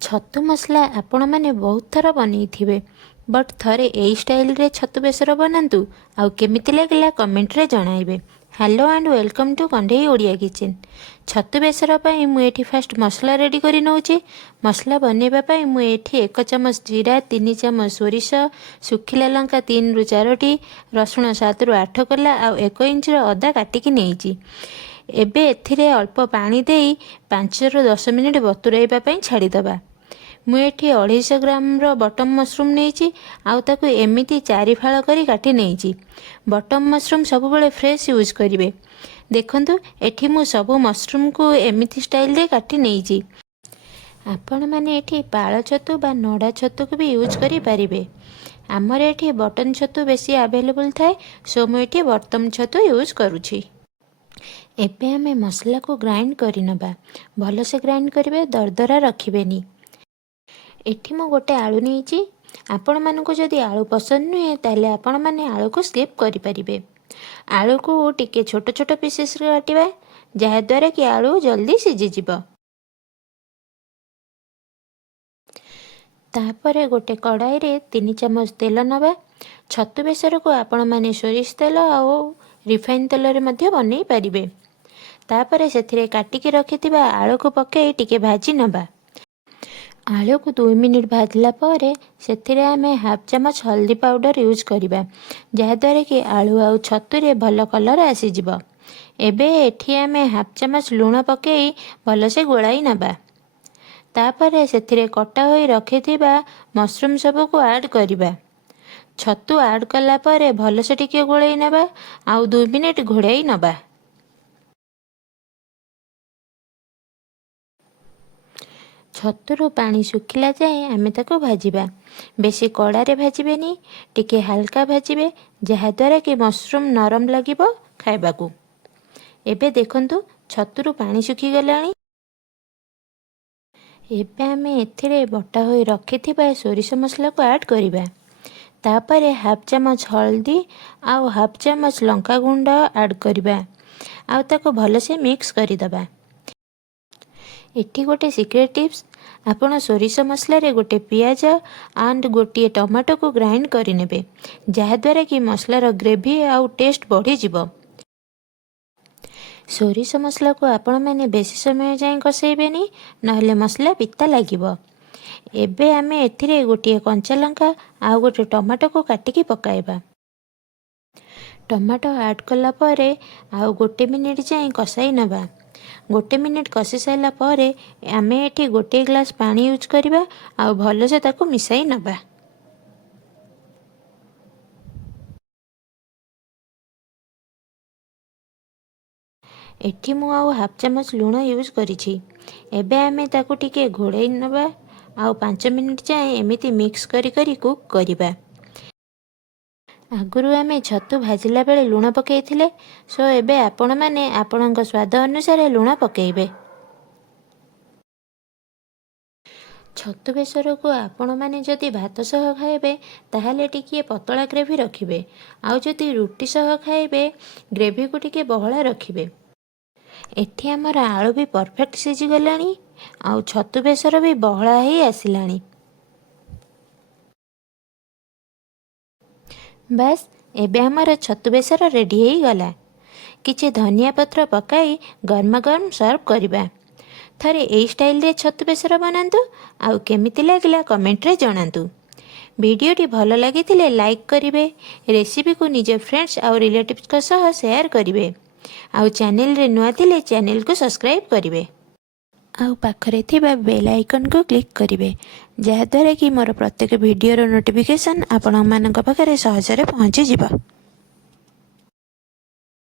छतु मसला आपण मैंने बहुत थर बनई बट थरे यही स्टाइल रे छतु बेसर बनातु आउ केमिति लागला कमेंट रे जणाइबे। Hello and welcome to Kandhei Odia kitchen. छतु बेसर पाई मु एठी फास्ट मसला रेडी करी नउची। मसला बनेबा पाई मु एठी 1 चमच जीरा, 3 चमच सोरिष, सुखिला लंका 3 रु 4टी, रसुण 7 रु 8 कला आ 1 इंच अदा काटिकी नेइची। एबे एथिरे अल्प पानी देई 5 रु 10 मिनिट बतुराइबा पाई छाड़ीदबा। मु एठी 250 ग्राम बटम मशरूम नहीं आउ ताकू एमिति 4 फाड़ करी काटी नहीं। बटम मशरूम सब बेले फ्रेश यूज करेंगे। देखंतु एठी मु सब मशरूम को एमिति स्टाइल रे काटी नहीं। आपण माने एठी पाळ छतु बा नड़ा छतु को भी यूज करि परिबे। आमर एठी बटन छतु बेसी अवेलेबल थाए, सो मु एठी बटम छतु यूज करूछि। एबे हमें मसला को ग्राइंड करि नबा। भलो से ग्राइंड करिवे, दरदरा रखिबेनी। एठी मु गोटे आलू नहीं। आपण मानकु जदि आलू पसंद नुहे ताले आपण माने आलू को स्किप करि परिबे। आलू को टिके छोट छोट पीसेस रे काटिबा, जहा द्वारा कि आलू जल्दी सिझी जिवो। तापरे गोटे कड़ाई रे 3 चमच तेल नबा। छतु बेसर को आपण माने सोरिष तेल आ रिफाइन तेल रे मध्ये बनै परिबे। तापरे सेथिरे काटिके रखिथिबा आलू को पके टिके भाजी नबा। आलू को 2 मिनिट भाजला परे सेथिरे आमे हाफ चमच हल्दी पाउडर यूज करिबा, जहा द्वारा कि आलू आ छतु रे भलो कलर आसी जिवो। एबे एठी आमे हाफ चमच लूण पकेई भलो से गोलाई नबा। तापरे सेथिरे कटा होई रखिथिबा मशरूम सब को ऐड करिबा। छतु ऐड कला परे भलो से टिके गोलाई नबा आउ 2 मिनिट घोड़ाई नबा। छतुरु पानी सुखिला जाए आमे ताको भाजिबा। बेसी कड़ारे भाजिबेनी, टिके हल्का भाजिबे, जहा द्वारा कि मशरूम नरम लागिबो खाइबाकू। एबे देखंतु छतुरु पानी सुखी गलानी। एबे आमे एथिरे बटा होई रखिथिबा सोरिष मसला को ऐड करिबा। तापरे हाफ चमच हल्दी आउ हाफ चमच लंका गुंड ऐड करिबा आउ ताको भलो से मिक्स करि दबा। एठी गोटे सीक्रेट टिप्स, आपण सोरिष मसला रे गोटे पियाज एंड गोटे टमाटो को ग्राइंड करि नेबे, जहा द्वारा कि मसलार ग्रेवी आउ टेस्ट बढ़ी जिवो। सोरिष मसला को आपण माने बेसी समय जाए कसेइबेनी, नहले मसला पिता लागिवो। एबे आमे एथिरे गोटे कंचा लंका आउ गोटे टमाटो को काटिकी पकाइबा। टमाटो ऐड कला परे आउ गोटे मिनिट जाए कसाई नबा। गोटे मिनिट कसी साइला परे आमे एठी गोटे ग्लास पानी यूज करिबा आउ भलो से ताको मिसाई नबा। एठी मु आउ हाफ चमच लूण यूज करिछि। एबे आमे ताको टिके घोड़ाई नबा आउ 5 मिनिट जाए एमिति मिक्स करी करी कुक करिबा। आगुरु आमे छतु भाजिला बेले लूण पकेइथिले, सो एबे आपण माने आपणक स्वाद अनुसार लूण पकेइबे। छतु बेसर को आपण माने जदि भात सह खाइबे ताहाले टिके पतला ग्रेवी रखिबे, आउ जदि रुटी सह खाइबे ग्रेवी को टिके बहला रखिबे। एठी हमर आलू भी परफेक्ट सिझी गलानी आउ छतु बेसर भी बहला ही आसिलानी। बस एबे हमर छतु बेसर रेडी ही गला। किछि धनिया पत्र पकाई गरमा गरम सर्व करिबा। थरे एई स्टाइल रे छतु बेसर बनांतु आउ केमिति लागला कमेंट रे जणांतु। वीडियोटी भलो लागिथिले लाइक करिवे, रेसिपी को निज फ्रेंड्स आउ रिलेटिव्स को सह शेयर करिवे, आउ चैनल रे नुआ थिले चैनल को सब्सक्राइब करिवे, आउ पाखरे थिबा बेल आइकन को क्लिक करिवे, जहा द्वारा कि मोर प्रत्येक वीडियो रो नोटिफिकेशन आपण मानक पाखरे सहजरे पहुंची जिवो।